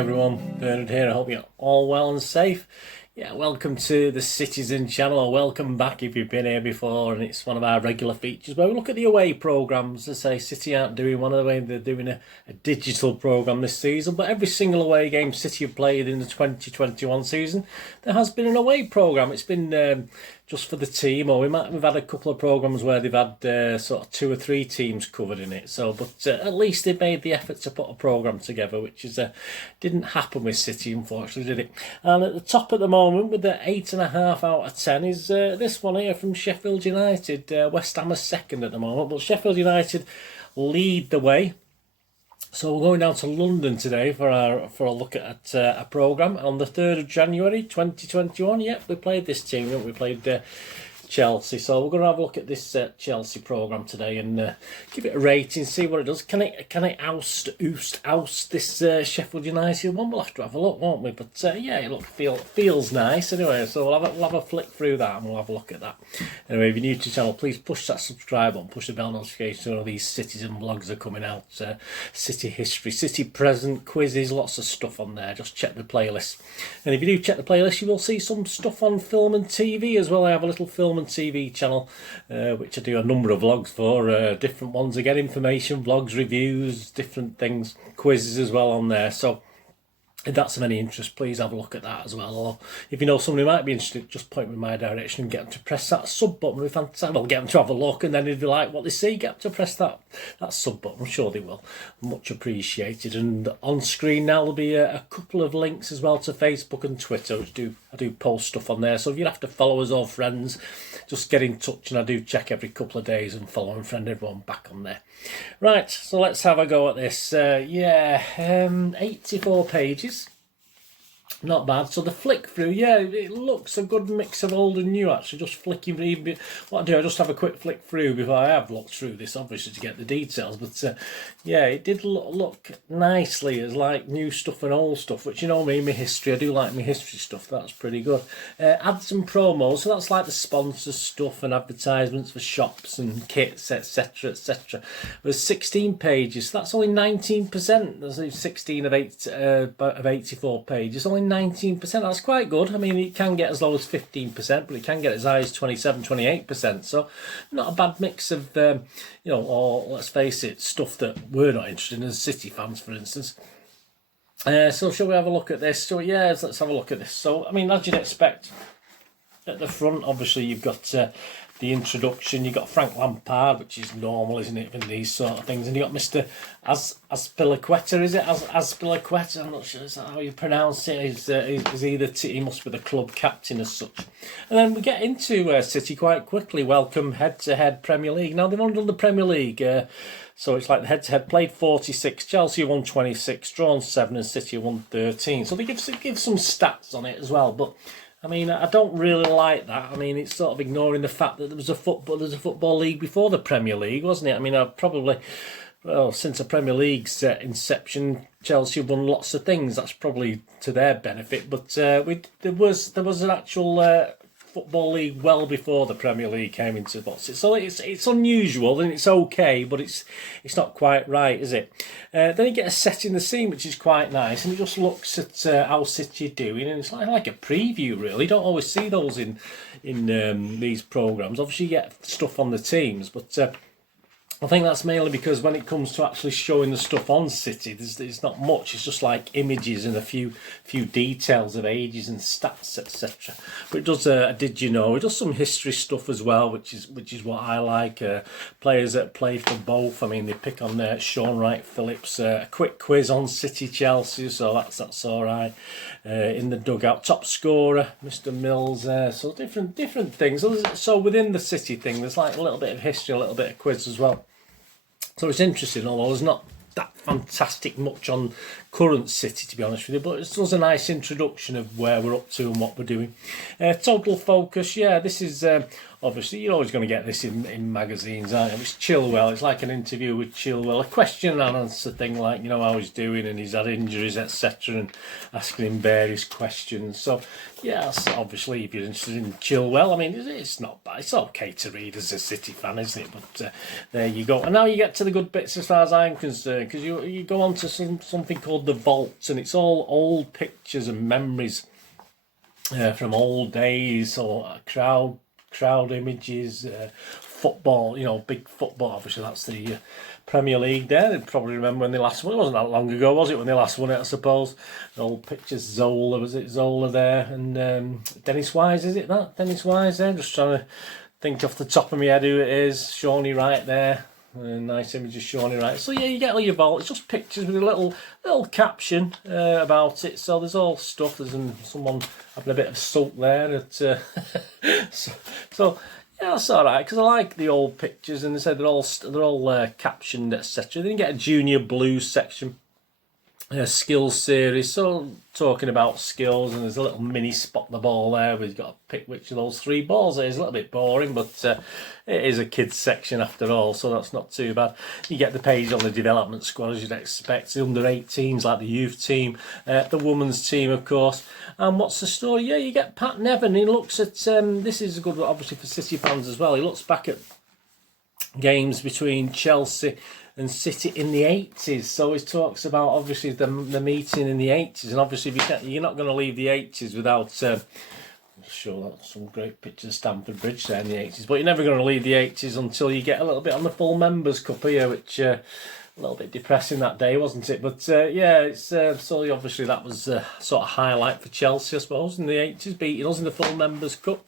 everyone, Bernard here. I hope you're all well and safe. Yeah, welcome to the Citizen channel, or welcome back if you've been here before, and it's one of our regular features where we look at the away programmes. As I say, City aren't doing one of the way, they're doing a digital programme this season, but every single away game City have played in the 2021 season, there has been an away programme. It's been just for the team, or we've had a couple of programmes where they've had sort of 2 or 3 teams covered in it. So, but at least they made the effort to put a programme together, which is didn't happen with City, unfortunately, did it? And at the top at the moment, with the 8.5 out of 10, is this one here from Sheffield United. West Ham are second at the moment, but Sheffield United lead the way. So we're going down to London today for a look at a programme on the 3rd of January 2021. Yep, we played this team, didn't we? We played Chelsea. So we're going to have a look at this Chelsea programme today and give it a rating, see what it does. Can it oust this Sheffield United one? We'll have to have a look, won't we? But yeah, feels nice anyway. So we'll have a flick through that and we'll have a look at that. Anyway, if you're new to the channel, please push that subscribe button, push the bell notification so all these Citizen vlogs are coming out. City history, City present, quizzes, lots of stuff on there. Just check the playlist. And if you do check the playlist, you will see some stuff on film and TV as well. I have a little film and TV channel which I do a number of vlogs for, different ones again, information vlogs, reviews, different things, quizzes as well on there. So if that's of any interest, please have a look at that as well. Or if you know somebody who might be interested, just point them in my direction and get them to press that sub button. If well, get them to have a look, and then if they like what they see, get them to press that sub button. I'm sure they will. Much appreciated. And on screen now there'll be a couple of links as well to Facebook and Twitter, which I do post stuff on there. So if you'd have to follow us or friends, just get in touch, and I do check every couple of days and follow and friend everyone back on there. Right, so let's have a go at this. 84 pages. Not bad. So the flick through, yeah, it looks a good mix of old and new actually. Just flicking through. What I do, I just have a quick flick through before I have looked through this, obviously, to get the details. But yeah, it did look nicely as like new stuff and old stuff, which, you know me, my history, I do like my history stuff. That's pretty good. Ads and promos, so that's like the sponsor stuff and advertisements for shops and kits, etc, etc. There's 16 pages, so that's only 19%. There's 16 of 84 pages, only 19%. That's quite good. I mean, it can get as low as 15%, but it can get as high as 27-28%. So not a bad mix of you know, or let's face it, stuff that we're not interested in as City fans, for instance. So shall we have a look at this? So yeah, let's have a look at this. So I mean, as you'd expect, at the front, obviously you've got the introduction. You've got Frank Lampard, which is normal, isn't it, in these sort of things. And you got Mr. Azpilicueta, is it? Azpilicueta, I'm not sure is that how you pronounce it. He's either he must be the club captain as such. And then we get into City quite quickly. Welcome head-to-head Premier League. Now they've only done the Premier League, so it's like the head-to-head played 46. Chelsea won 26, drawn 7, and City won 13. So they give some stats on it as well, but I mean, I don't really like that. I mean, it's sort of ignoring the fact that there's a football league before the Premier League, wasn't it? I mean, since the Premier League's inception, Chelsea have won lots of things. That's probably to their benefit. But there was an actual football league well before the Premier League came into what's it. So it's unusual and it's okay, but it's not quite right, is it? Then you get a set in the scene, which is quite nice, and it just looks at how City are doing, and it's like a preview, really. You don't always see those in these programmes. Obviously you get stuff on the teams, but I think that's mainly because when it comes to actually showing the stuff on City, there's not much. It's just like images and a few details of ages and stats, etc. But it does did you know? It does some history stuff as well, which is what I like. Players that played for both. I mean, they pick on Sean Wright Phillips. A quick quiz on City Chelsea, so that's all right. In the dugout, top scorer, Mr. Mills. So different things. So within the City thing, there's like a little bit of history, a little bit of quiz as well. So it's interesting, although there's not that fantastic much on current City, to be honest with you, but it was a nice introduction of where we're up to and what we're doing. Total focus, yeah, this is obviously you're always going to get this in magazines, aren't you? It's Chilwell. It's like an interview with Chilwell, a question and answer thing, like, you know, how he's doing and he's had injuries, etc., and asking him various questions. So yeah, obviously if you're interested in Chilwell, I mean, it's not bad. It's okay to read as a City fan, isn't it? But there you go. And now you get to the good bits as far as I'm concerned, because you go on to something called the Vault, and it's all old pictures and memories from old days, or crowd images, football, you know, big football. Obviously that's the Premier League there. They probably remember when they last won. It wasn't that long ago, was it, when they last won it, I suppose. The old pictures, Zola there, and Dennis Wise, is it that? Dennis Wise there? Just trying to think off the top of my head who it is. Shawnee Wright there. Nice image of Shawnee Wright. So yeah, you get all your Vault. It's just pictures with a little caption about it. So there's all stuff. There's someone having a bit of salt there. So yeah, that's all right, because I like the old pictures, and they said they're all captioned, etc. Then you get a Junior Blues section. Skills series, so talking about skills, and there's a little mini spot the ball there. We've got to pick which of those 3 balls it is. A little bit boring, but it is a kids section after all, so that's not too bad. You get the page on the development squad, as you'd expect, the under 18s, like the youth team, the women's team, of course. And what's the story? Yeah, you get Pat Nevin. He looks at this is a good one, obviously, for City fans as well. He looks back at games between Chelsea and City in the 80s. So he talks about, obviously, the meeting in the 80s, and obviously you're not going to leave the 80s without I'm sure that's some great pictures of Stamford Bridge there in the 80s, but you're never going to leave the 80s until you get a little bit on the full members cup here, which a little bit depressing that day, wasn't it? But yeah, it's so obviously that was sort of highlight for Chelsea, I suppose, in the 80s, beating us in the full members cup.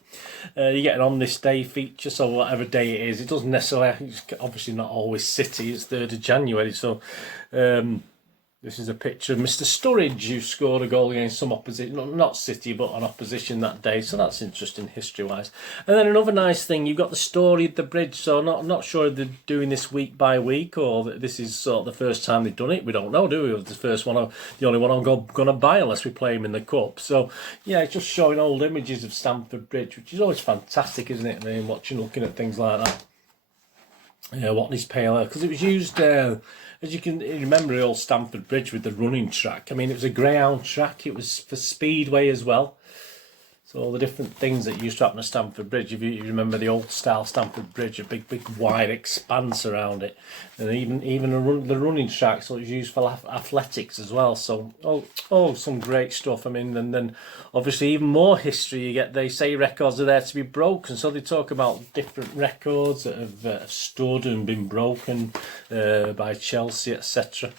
You're getting on this day feature, so whatever day it is, it doesn't necessarily, it's obviously not always City, it's 3rd of January, so this is a picture of Mr. Sturridge, who scored a goal against some opposition, not City, but an opposition that day. So that's interesting history-wise. And then another nice thing, you've got the story of the bridge. So not sure if they're doing this week by week, or that this is sort of the first time they've done it. We don't know, do we? It was the first one, the only one I'm going to buy unless we play him in the cup. So yeah, it's just showing old images of Stamford Bridge, which is always fantastic, isn't it? I mean, looking at things like that. Yeah, Watney's Pale, because it was used, as you can remember, the old Stamford Bridge with the running track. I mean, it was a greyhound track. It was for speedway as well. So all the different things that used to happen at Stamford Bridge. If you remember the old style Stamford Bridge, a big wide expanse around it, and even the running track. So it was used for athletics as well. So some great stuff. I mean, and then obviously even more history. You get, they say records are there to be broken. So they talk about different records that have stood and been broken by Chelsea, etc.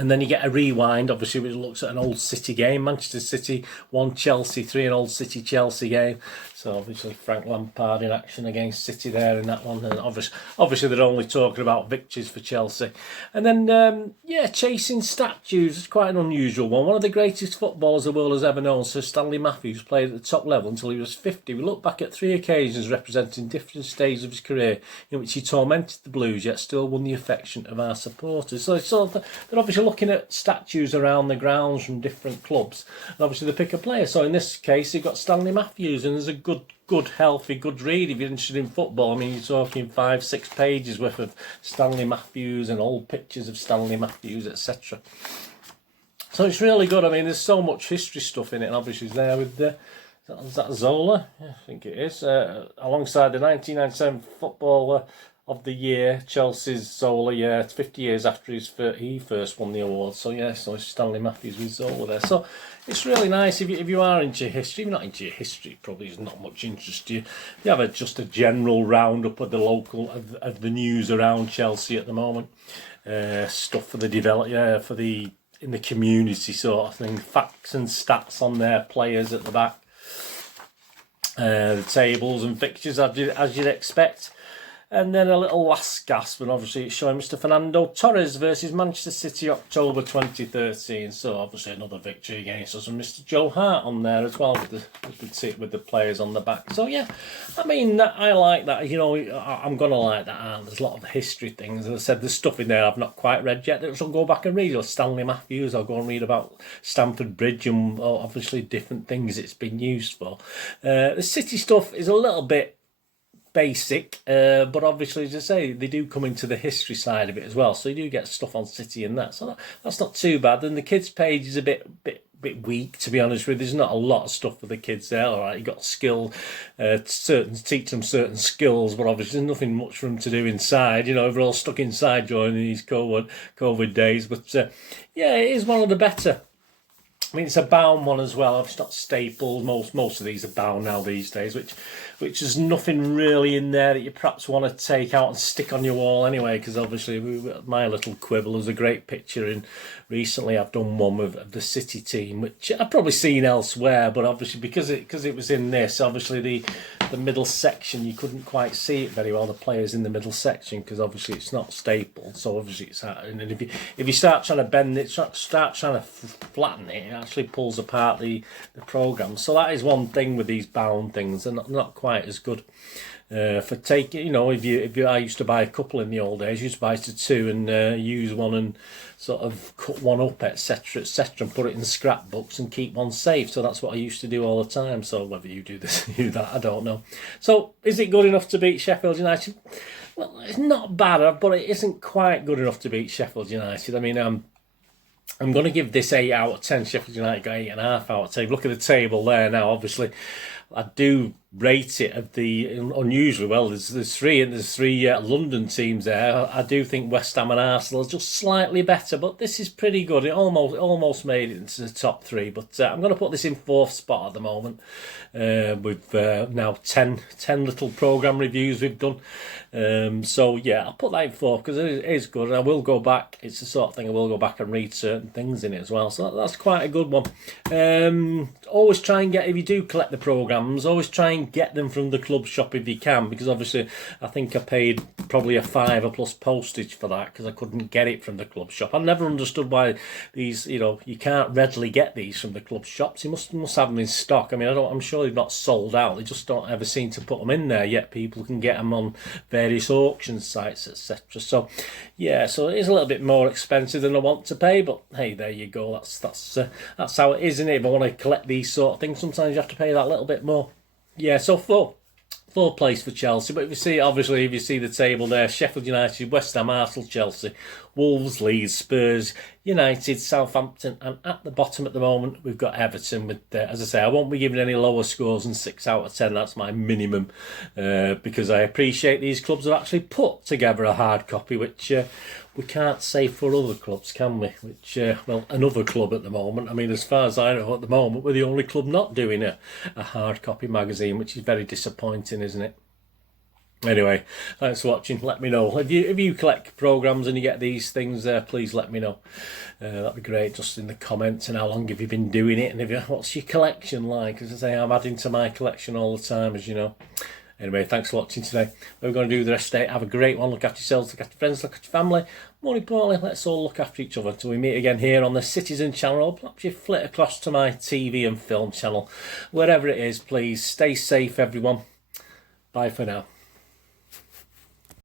And then you get a rewind, obviously, which looks at an old City game. Manchester City 1, Chelsea 3, an old City-Chelsea game. So obviously Frank Lampard in action against City there in that one. And obviously they're only talking about victories for Chelsea. And then, chasing statues is quite an unusual one. One of the greatest footballers the world has ever known, Sir Stanley Matthews, played at the top level until he was 50. We look back at 3 occasions representing different stages of his career in which he tormented the Blues, yet still won the affection of our supporters. So they're obviously looking at statues around the grounds from different clubs, and obviously they pick a player. So in this case, you've got Stanley Matthews, and there's a good healthy good read if you're interested in football. I mean, you're talking 5-6 pages worth of Stanley Matthews and old pictures of Stanley Matthews, etc. So it's really good. I mean, there's so much history stuff in it, and obviously it's there with is that Zola? Yeah, I think it is, alongside the 1997 footballer of the year, Chelsea's Zola. Yeah, it's 50 years after he first won the award. So yeah, so it's Stanley Matthews with Zola there. So it's really nice if you are into history. If you're not into your history, probably is not much interest to you. You have just a general roundup of the local of the news around Chelsea at the moment. Stuff for the in the community sort of thing. Facts and stats on their players at the back. The tables and fixtures as you'd expect. And then a little last gasp, and obviously it's showing Mr. Fernando Torres versus Manchester City, October 2013. So obviously another victory against us, and Mr. Joe Hart on there as well with the players on the back. So yeah, I mean, I like that. You know, I'm gonna like that. There's a lot of history things. As I said, there's stuff in there I've not quite read yet. I'll go back and read. Or Stanley Matthews. I'll go and read about Stamford Bridge and obviously different things it's been used for. The City stuff is a little bit basic, but obviously, as I say, they do come into the history side of it as well, so you do get stuff on City and that, so that's not too bad. And the kids page is a bit weak, to be honest with you. There's not a lot of stuff for the kids there. All right, you got skill, teach them certain skills, but obviously there's nothing much for them to do inside. You know, we're all stuck inside during these COVID days. But yeah, it is one of the better. I mean, it's a bound one as well. It's not stapled. Most of these are bound now these days, which is nothing really in there that you perhaps want to take out and stick on your wall anyway. Because obviously, my little quibble is a great picture in. Recently, I've done one of the City team, which I've probably seen elsewhere, but obviously because it was in this, obviously the middle section, you couldn't quite see it very well. The players in the middle section, because obviously it's not stapled. So obviously it's out. And if you start trying to bend it, start trying to flatten it, it actually pulls apart the program. So that is one thing with these bound things. They're not quite as good. For taking, you know, I used to buy a couple in the old days. I used to buy to two and use one and sort of cut one up, etc., and put it in scrapbooks and keep one safe. So that's what I used to do all the time. So whether you do this, you do that, I don't know. So is it good enough to beat Sheffield United? Well, it's not bad, but it isn't quite good enough to beat Sheffield United. I mean, I'm going to give this 8 out of 10. Sheffield United got 8.5 out of 10. Look at the table there now. Obviously, I do rate it of the unusually well. There's three London teams there. I do think West Ham and Arsenal are just slightly better, but this is pretty good. It almost made it into the top 3. But I'm going to put this in 4th spot at the moment. With now 10 little programme reviews we've done. So yeah, I'll put that in 4th because it is good. And I will go back. It's the sort of thing I will go back and read certain things in it as well. So that's quite a good one. Always try and get, if you do collect the programmes, always try and get them from the club shop if you can, because obviously I think I paid probably a £5 plus postage for that because I couldn't get it from the club shop. I never understood why these, you know, you can't readily get these from the club shops. You must have them in stock. I mean, I'm sure they've not sold out. They just don't ever seem to put them in there yet. People can get them on various auction sites, etc. So yeah, so it is a little bit more expensive than I want to pay, but hey, there you go. That's how it is, isn't it? If I want to collect these sort of things, sometimes you have to pay that little bit more. Yeah, so 4th place for Chelsea. But if you see the table there, Sheffield United, West Ham, Arsenal, Chelsea, Wolves, Leeds, Spurs, United, Southampton, and at the bottom at the moment we've got Everton. With as I say, I won't be giving any lower scores than 6 out of 10. That's my minimum, because I appreciate these clubs have actually put together a hard copy, which we can't say for other clubs, can we? Which well, another club at the moment. I mean, as far as I know, at the moment we're the only club not doing a hard copy magazine, which is very disappointing, isn't it? Anyway, thanks for watching. Let me know if you collect programmes and you get these things there. Please let me know. That'd be great. Just in the comments, and how long have you been doing it, and what's your collection like? As I say, I'm adding to my collection all the time, as you know. Anyway, thanks for watching today. We're going to do the rest of the day. Have a great one. Look after yourselves, look after your friends, look after your family. More importantly, let's all look after each other until we meet again here on the Citizen channel, or perhaps you flit across to my TV and film channel. Wherever it is, please stay safe, everyone. Bye for now.